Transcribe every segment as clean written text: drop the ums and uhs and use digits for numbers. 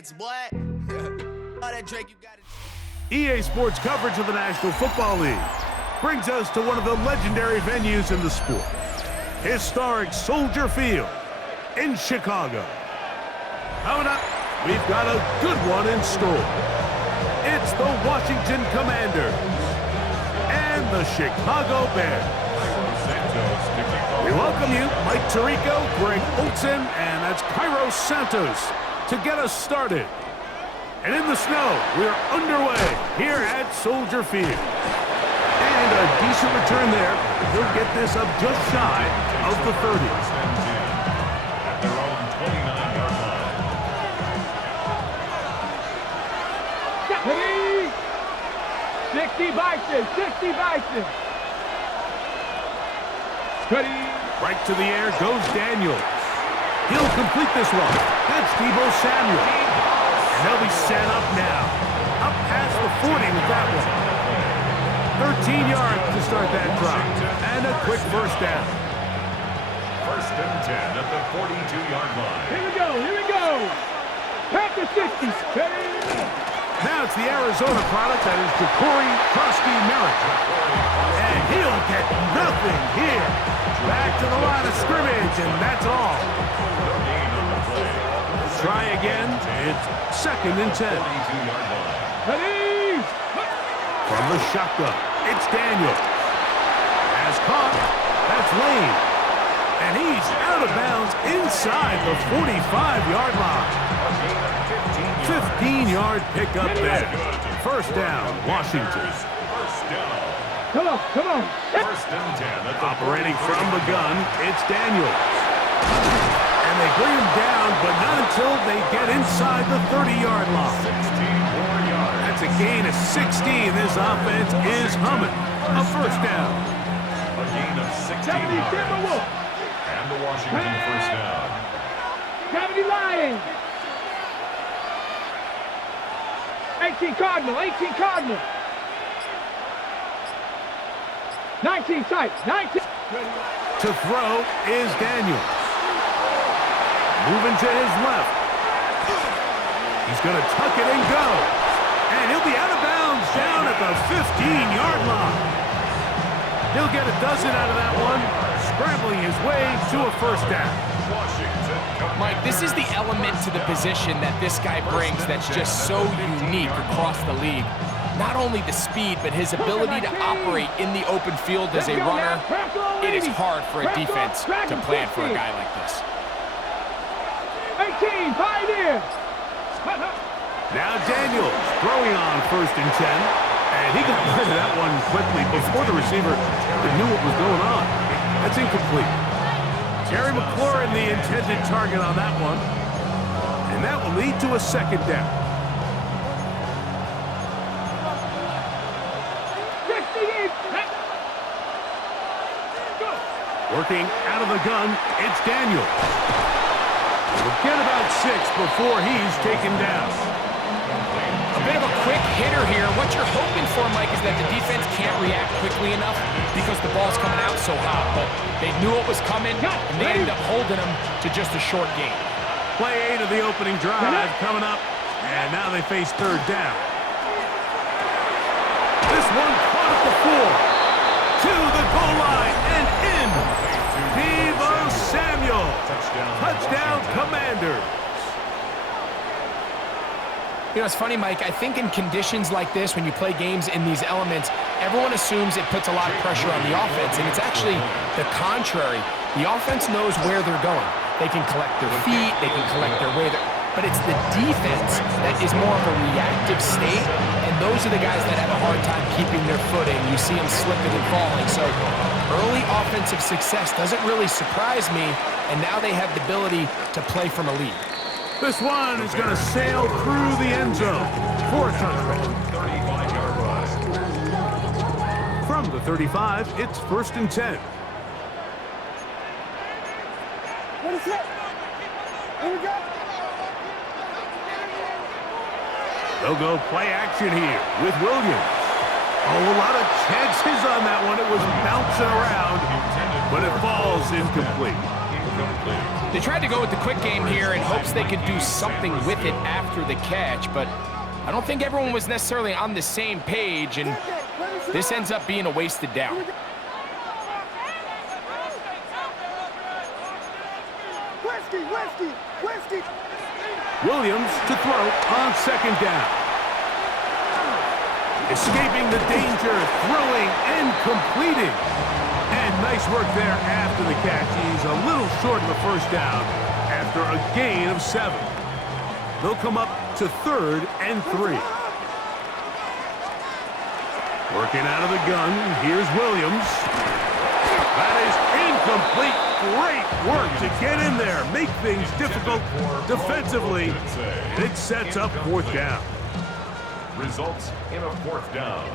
Giants, boy. All that Drake, you got it. EA Sports coverage of the National Football League brings us to one of the legendary venues in the sport, historic Soldier Field in Chicago. Coming up, we've got a good one in store. It's the Washington Commanders and the Chicago Bears. We welcome you, Mike Tirico, Greg Olson, and that's Cairo Santos to get us started. And in the snow, we're underway here at Soldier Field. And a decent return there. He'll get this up just shy of the 30s. At their own 29-yard line. 60 Bison, 60 Bison. Ready. Right to the air goes Daniels. He'll complete this one. That's Deebo Samuel. And they'll be set up now. Up past the 40 with that one. 13 yards to start that drive. And a quick first down. First and 10 at the 42-yard line. Here we go, here we go. Pack the 60. Ready. Now it's the Arizona product that is Ja'Cory Merritt. And he'll get nothing here. Back to the line of scrimmage, and that's all. Try again. It's second and 10. 42-yard line. Ready. From the shotgun, it's Daniel. Has caught. That's Lane. And he's out of bounds inside the 45-yard line. 15-yard pickup there. First down, Washington. First down. Come on, come on. First and 10 at the Operating from the gun, it's Daniels. And they bring him down, but not until they get inside the 30-yard line. 16 more yards. That's a gain of 16. This offense is humming. A first down. A gain of 16 yards. And the Washington first down. Gravity Lions. 18 Cardinal, 18 Cardinal. 19 tight, 19. To throw is Daniels. Moving to his left. He's going to tuck it and go. And he'll be out of bounds down at the 15-yard line. He'll get a dozen out of that one, scrambling his way to a first down. Mike, this is the element to the position that this guy brings that's just so unique across the league. Not only the speed, but his ability to operate in the open field as a runner. It is hard for a defense to plan for a guy like this. 18, Pioneer. Now Daniels throwing on first and 10. And he got rid of that one quickly before the receiver knew what was going on. That's incomplete. Terry McLaurin, the intended target on that one. And that will lead to a second down. Working out of the gun, it's Daniel. We'll get about 6 before he's taken down. A bit of a quick hitter here. What you're hoping for, Mike, is that the defense can't react quickly enough because the ball's coming out so hot. But they knew it was coming, and they ended up holding him to just a short gain. Play 8 of the opening drive coming up, and now they face third down. This one caught at the 4. To the goal line and in. Deebo Samuel. Touchdown Commanders. You know, it's funny, Mike. I think in conditions like this, when you play games in these elements, everyone assumes it puts a lot of pressure on the offense, and it's actually the contrary. The offense knows where they're going. They can collect their feet, they can collect their way, but it's the defense that is more of a reactive state, and those are the guys that have a hard time keeping their footing. You see them slipping and falling, so early offensive success doesn't really surprise me, and now they have the ability to play from a lead. This one is going to sail through the end zone for a touchdown. 35-yard line. From the 35, it's first and 10. What is it? Here we go. They'll go play action here with Williams. Oh, a lot of chances on that one. It was bouncing around, but it falls incomplete. Incomplete. They tried to go with the quick game here in hopes they could do something with it after the catch, but I don't think everyone was necessarily on the same page, and this ends up being a wasted down. Williams to throw on second down. Escaping the danger, throwing and completing. And nice work there after the catch. He's a little short in the first down after a gain of 7. They'll come up to 3rd and 3. Working out of the gun, here's Williams. That is incomplete. Great work to get in there, make things difficult defensively. It sets up 4th down. Results in a 4th down.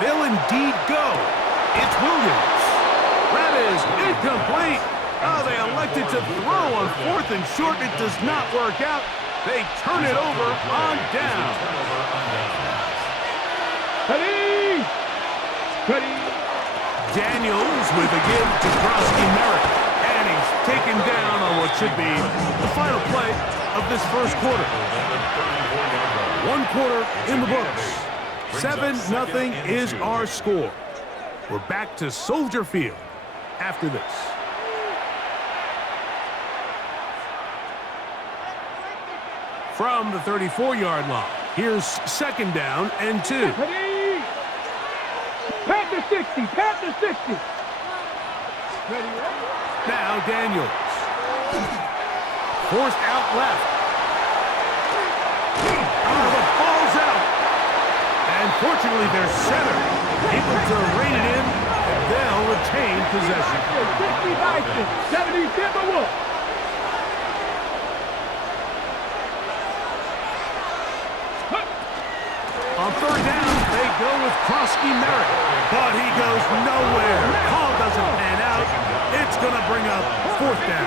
They'll indeed go. It's Williams. That is incomplete. Oh, they elected to throw on 4th and short. It does not work out. They turn it over on down. Daniels with a give to Merrick. And he's taken down on what should be the final play of this first quarter. 1 quarter in the books. 7-0 is our score. We're back to Soldier Field after this. From the 34-yard line, here's 2nd down and 2. Panther 60, Panther 60. Now Daniels. Forced out left. Oh, the ball's out. And fortunately, their center able to rein it in, and they'll retain possession. 60 Bison, 70 Timberwolves. On 3rd down, they go with Merrick, but he goes nowhere. Call doesn't pan out. It's going to bring up 4th down.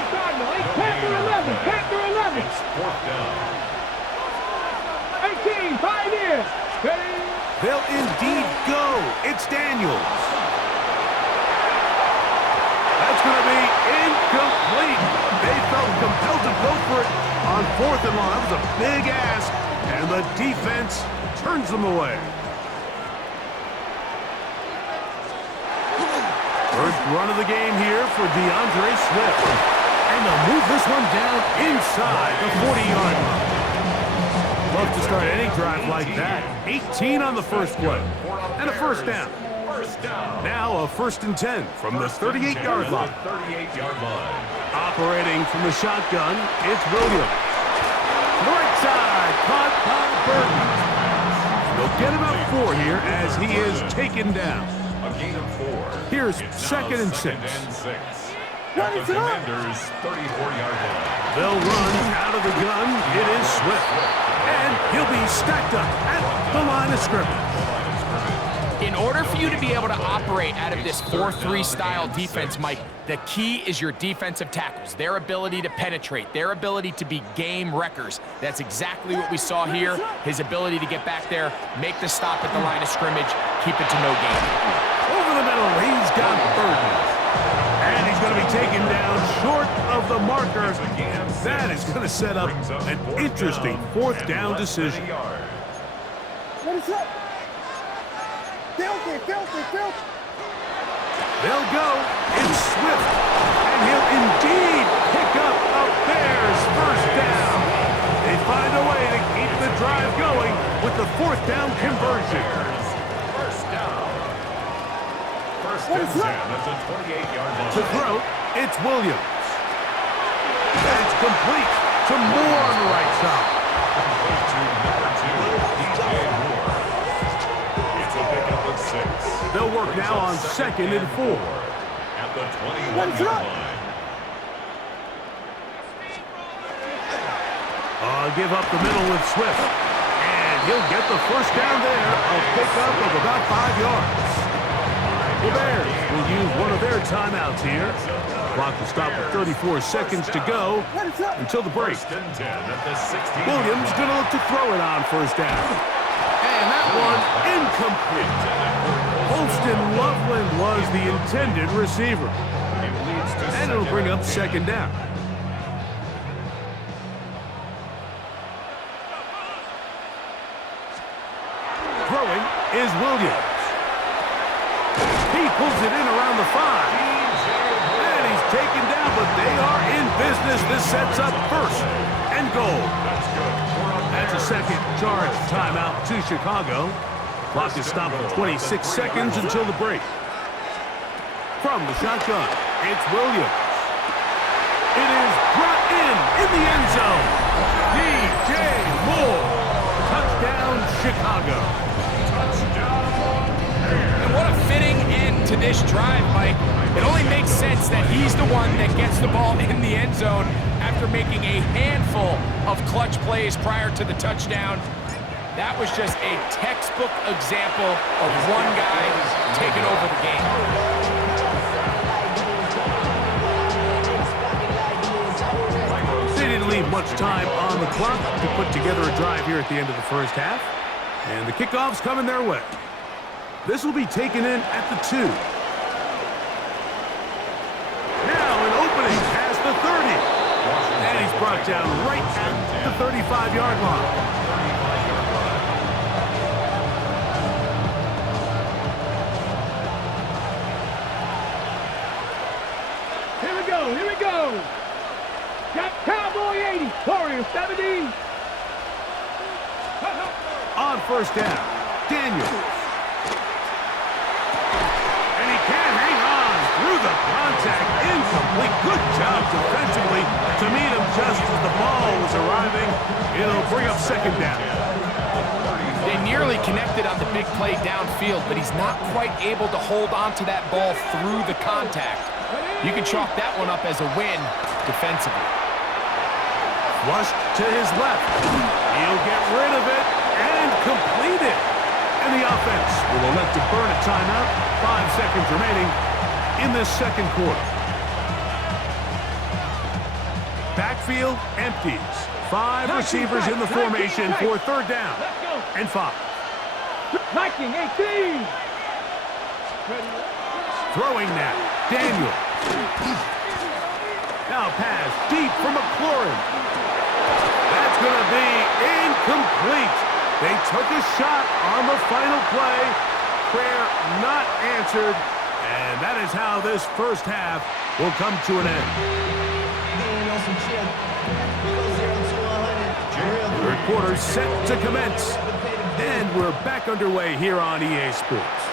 Panther 11, Panther 11. 4th down. 18, Pioneers. They'll indeed go. It's Daniels. That's going to be incomplete. They felt compelled to go for it on 4th and long. That was a big ask, and the defense turns them away. First run of the game here for DeAndre Swift. And they'll move this one down inside the 40-yard line. Love to start any drive like that. 18 on the first play. And a first down. Now a 1st and 10 from the 38-yard line. Operating from the shotgun, it's Williams. Right side, caught by Burton. They'll get about 4 here as he is taken down. A gain of 4. Here's 2nd and 6. At the Commanders' 34-yard line. They'll run out of the gun. It is Swift. And he'll be stacked up at the line of scrimmage. In order for you to be able to operate out of this 4-3 style defense, Mike, the key is your defensive tackles, their ability to penetrate, their ability to be game wreckers. That's exactly what we saw here. His ability to get back there, make the stop at the line of scrimmage, keep it to no gain. Over the middle, he's got Burton. And he's going to be taken down short of the marker. That is going to set up an interesting 4th down decision. What is up? Filthy. They'll go. It's Swift. And he'll indeed pick up a Bears first down. They find a way to keep the drive going with the 4th down conversion. First down. First and 10 at the 28-yard line. To throw, it's Williams. That's complete to Moore on the right side. Complete to number 2, DJ Moore. It's a pickup of 6. They'll work now on 2nd and 4. At the 21-yard line. Give up the middle with Swift. And he'll get the first down there. A pickup of about 5 yards. The Bears will use one of their timeouts here. Clock will stop with 34 seconds to go until the break. First and 10 at the 16. Williams going to look to throw it on first down. And that one incomplete. Holston Loveland was the intended receiver. It leads to And it'll bring up second down. Throwing is Williams. He pulls it in around the 5. And he's taken down, but they are in business. This sets up first and goal. That's a second charge timeout to Chicago. Clock is stopped at 26 seconds until the break. From the shotgun, it's Williams. It is brought in the end zone. DJ Moore. Touchdown, Chicago. And what a fitting end to this drive, Mike. It only makes sense that he's the one that gets the ball in the end zone after making a handful of clutch plays prior to the touchdown. That was just a textbook example of one guy taking over the game. They didn't leave much time on the clock to put together a drive here at the end of the first half. And the kickoff's coming their way. This will be taken in at the 2. Now an opening past the 30. And he's brought down right at the 35-yard line. Here we go. Got Cowboy 80, Warrior 70. On first down, Daniels. And he can't hang on through the contact. Incomplete. Good job defensively to meet him just as the ball was arriving. It'll bring up second down. They nearly connected on the big play downfield, but he's not quite able to hold on to that ball through the contact. You can chalk that one up as a win defensively. Flushed to his left. He'll get rid of it and complete it. And the offense will elect to burn a timeout. 5 seconds remaining in this second quarter. Backfield empties. 5 receivers in the formation for third down and 5. Viking 18. Throwing now, Daniel. Now pass deep for McLaurin. That's going to be incomplete. They took a shot on the final play. Prayer not answered. And that is how this first half will come to an end. Third quarter set to commence. And we're back underway here on EA Sports.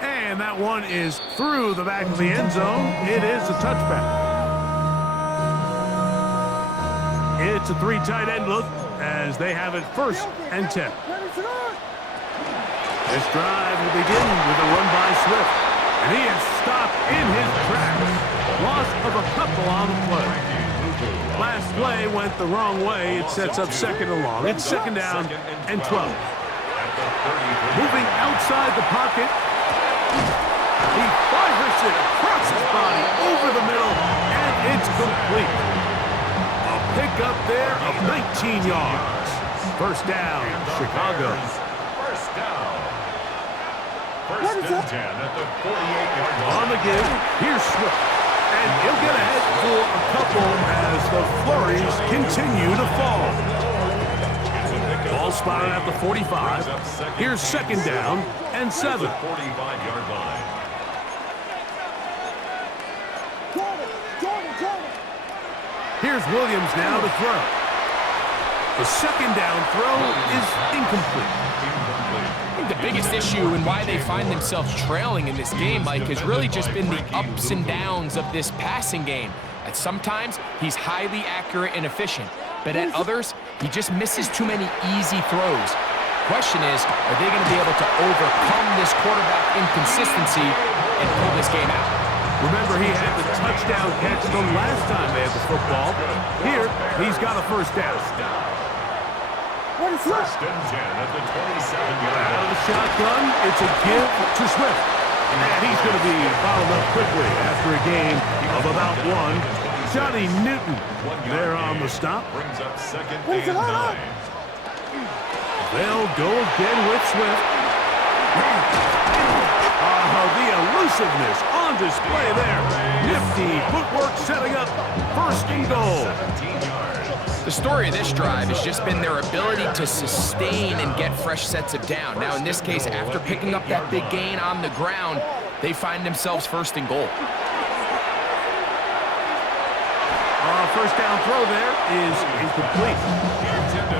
And that one is through the back of the end zone. It is a touchback. It's a 3 tight end look as they have it first and 10. This drive will begin with a run by Swift. And he is stopped in his tracks. Loss of a couple on the play. Last play went the wrong way. It sets up second and long. It's second down and 12. Moving outside the pocket. He fires it across his body over the middle, and it's complete. A pickup there of 19 yards. First down, Chicago. First down. First and 10 at the 48-yard line. On the give, here's Swift. And he'll get ahead for a couple as the flurries continue to fall. Ball spotted at the 45. Here's second down and 7. 45-yard line. Here's Williams now to throw. The second down throw is incomplete. I think the biggest issue and why they find themselves trailing in this game, Mike, has really just been the ups and downs of this passing game. At sometimes, he's highly accurate and efficient, but at others, he just misses too many easy throws. Question is, are they going to be able to overcome this quarterback inconsistency and pull this game out? Remember, he had the touchdown catch the last time they had the football. Here, he's got a first down. First and 10 at the 27-yard Out of line. the shotgun, it's a give to Swift. And he's going to be bottled up quickly after a gain of about 1. Johnny Newton there on the stop. Brings up second and 9. They'll go again with Swift. Oh, the elusiveness on display there. Nifty footwork setting up first and goal. 17 yards. The story of this drive has just been their ability to sustain and get fresh sets of down. Now, in this case, after picking up that big gain on the ground, they find themselves first and goal. First down throw there is incomplete.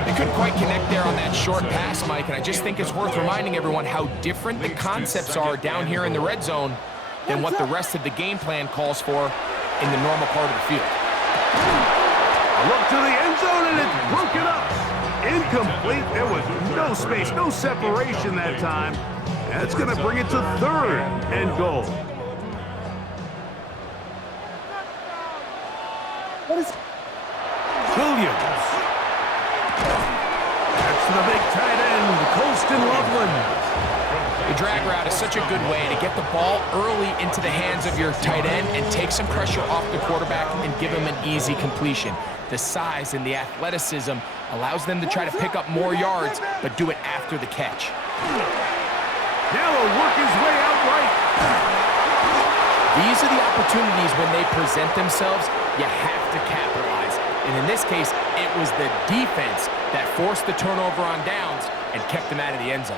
They couldn't quite connect there on that short pass, Mike, and I just think it's worth reminding everyone how different the concepts are down here in the red zone than what the rest of the game plan calls for in the normal part of the field. A look to the end zone, and it's broken up. Incomplete. There was no space, no separation that time. That's going to bring it to third and goal. Williams. That's the big tight end, Colston Loveland. The drag route is such a good way to get the ball early into the hands of your tight end and take some pressure off the quarterback and give him an easy completion. The size and the athleticism allows them to try to pick up more yards, but do it after the catch. Now he'll work his way out right. These are the opportunities when they present themselves, you have to capitalize. And in this case, it was the defense that forced the turnover on downs and kept them out of the end zone.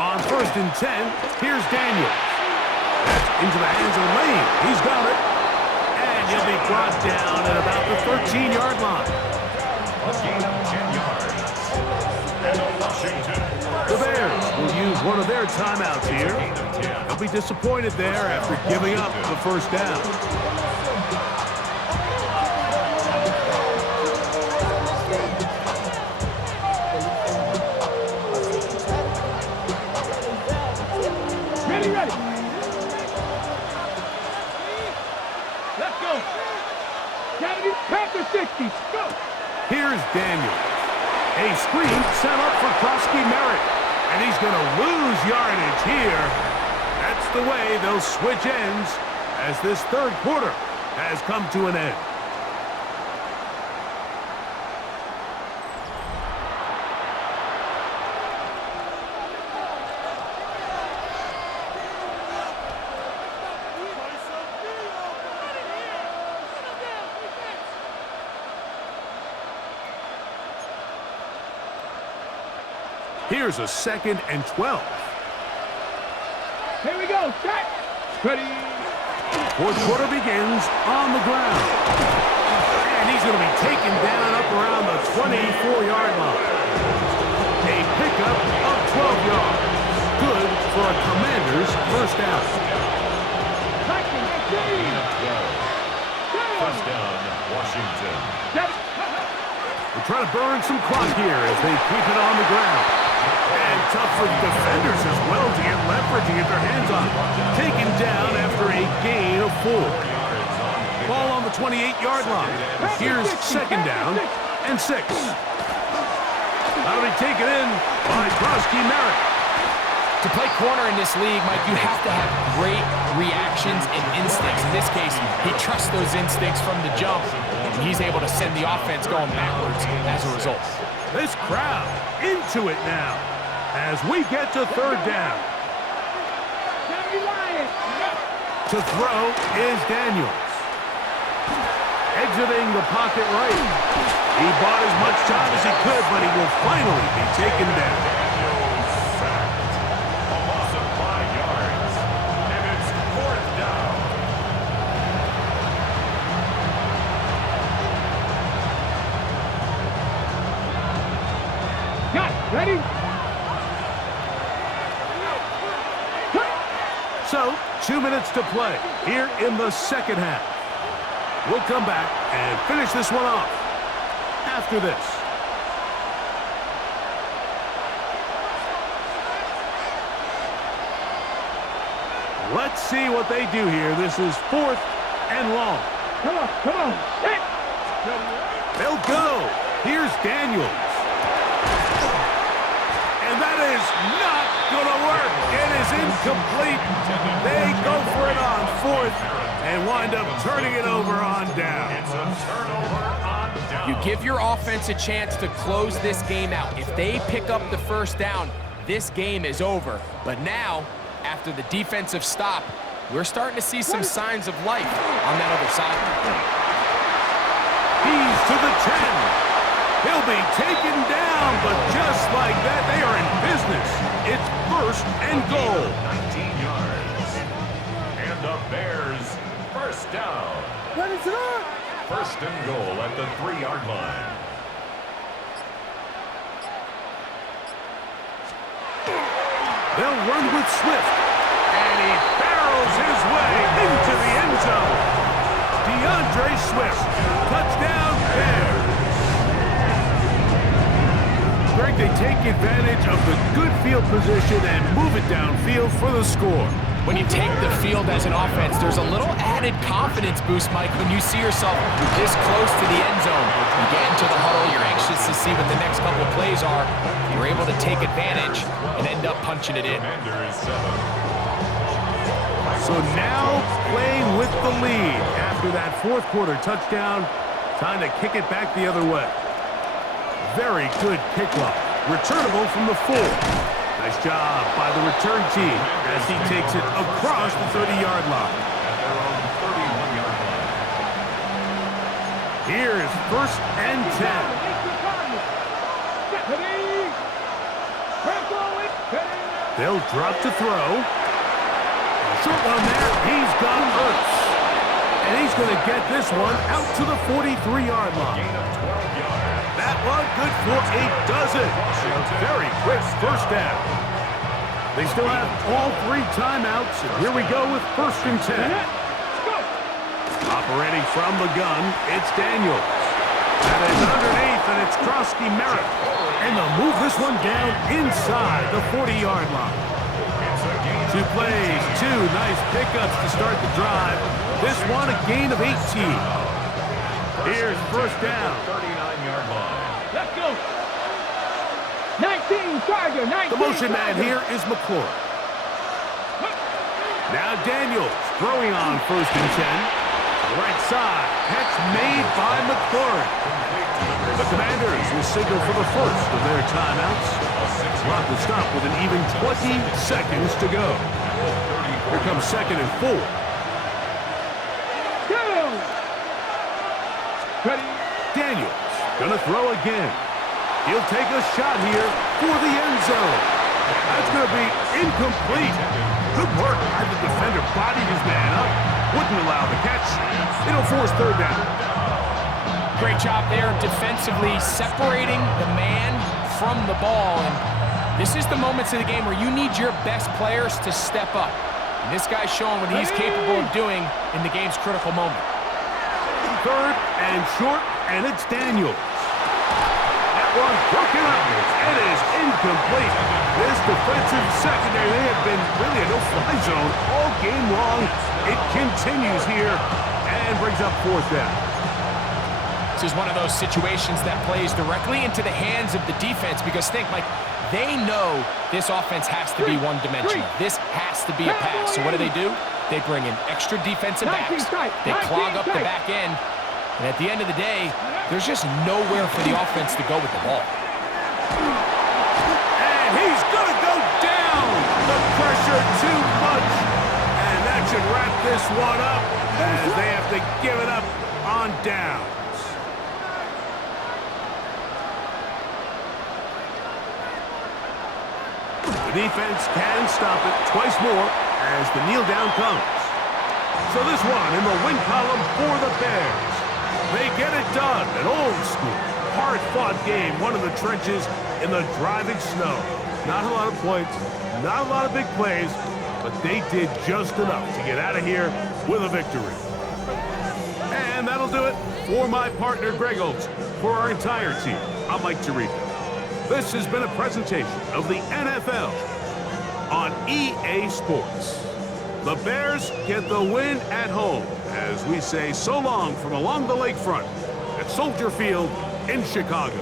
On first and 10, here's Daniels. That's into the hands of Lane. He's got it. And he'll be brought down at about the 13-yard line. A gain of 10 yards. And Washington. The Bears will use one of their timeouts here. Gain of 10. They'll be disappointed there after giving up the first down. Ready. Let's go. Kennedy, pack the 60s. Go. Here's Daniels. A screen set up for Krosky Merritt. And he's going to lose yardage here. That's the way they'll switch ends as this third quarter has come to an end. Here's a 2nd and 12. Here we go. Set. Ready. Fourth quarter begins on the ground. And he's going to be taken down up around the 24-yard line. A pickup of 12 yards. Good for a Commanders first down. First down, Washington. They're trying to burn some clock here as they keep it on the ground. And tough for defenders as well to get leverage and get their hands on it. Taken down after a gain of 4. Ball on the 28-yard line. Here's 2nd down and 6. That'll be taken in by Krosky Merritt. To play corner in this league, Mike, you have to have great reactions and instincts. In this case, he trusts those instincts from the jump, and he's able to send the offense going backwards as a result. This crowd into it now as we get to third down. To throw is Daniels. Exiting the pocket right. He bought as much time as he could, but he will finally be taken down. A loss of 5 yards. And it's 4th down. Got it. Ready. So, 2 minutes to play here in the second half. We'll come back and finish this one off after this. Let's see what they do here. This is 4th and long. Come on. Set. They'll go. Here's Daniels. And that is not gonna work. It is incomplete. They go for it on fourth and wind up turning it over on down. It's a turnover on down. You give your offense a chance to close this game out. If they pick up the first down, this game is over. But now, after the defensive stop, we're starting to see some signs of life on that other side. He's to the 10. He'll be taken down, but just like that, they are in business. It's first and goal. 19 yards. And the Bears, first down. First and goal at the 3-yard line. They'll run with Swift. And he barrels his way into the end zone. DeAndre Swift. Touchdown, Bears. Greg, they take advantage of the good field position and move it downfield for the score. When you take the field as an offense, there's a little added confidence boost, Mike, when you see yourself this close to the end zone. You get into the huddle, you're anxious to see what the next couple of plays are. You're able to take advantage and end up punching it in. So now playing with the lead. After that fourth quarter touchdown, time to kick it back the other way. Very good kickoff. Returnable from the 4. Nice job by the return team as he takes it across the 30-yard line. Here's first and 10. They'll drop to throw. Short one there. He's got Ertz. And he's going to get this one out to the 43-yard line. That one good for a dozen. A very quick first down. They still have all 3 timeouts. And here we go with first and 10. Operating from the gun, it's Daniels. That is underneath, and it's Krosky Merritt. And they'll move this one down inside the 40-yard line. 2 plays, 2 nice pickups to start the drive. This one a gain of 18. Here's first down. 39-yard line. Let's go. 19, Charger, 19. The motion man here is McClure. Now Daniels throwing on first and 10. Right side, catch made by McClure. The Commanders will signal for the first of their timeouts. Clock will stop with an even 20 seconds to go. Here comes second and 4. Daniels gonna throw again. He'll take a shot here for the end zone. That's gonna be incomplete. Good work by the defender, bodied his man up. Wouldn't allow the catch. It'll force third down. Great job there defensively, separating the man from the ball. And this is the moments of the game where you need your best players to step up. And this guy's showing what he's capable of doing in the game's critical moment. Third and short, and it's Daniels. That one broken up. It is incomplete. This defensive secondary, they have been really a no-fly zone all game long. It continues here and brings up fourth down. This is one of those situations that plays directly into the hands of the defense because think, Mike, they know this offense has to be one-dimensional. This has to be a pass. So what do? They bring in extra defensive backs. They clog up the back end. And at the end of the day, there's just nowhere for the offense to go with the ball. And he's going to go down. The pressure too much. And that should wrap this one up as they have to give it up on downs. The defense can stop it twice more as the kneel down comes. So this one in the win column for the Bears. They get it done. An old school, hard-fought game. One of the trenches in the driving snow. Not a lot of points, not a lot of big plays, but they did just enough to get out of here with a victory. And that'll do it for my partner, Greg Oates. For our entire team, I'm Mike Tirico. This has been a presentation of the NFL on EA Sports. The Bears get the win at home as we say so long from along the lakefront at Soldier Field in Chicago.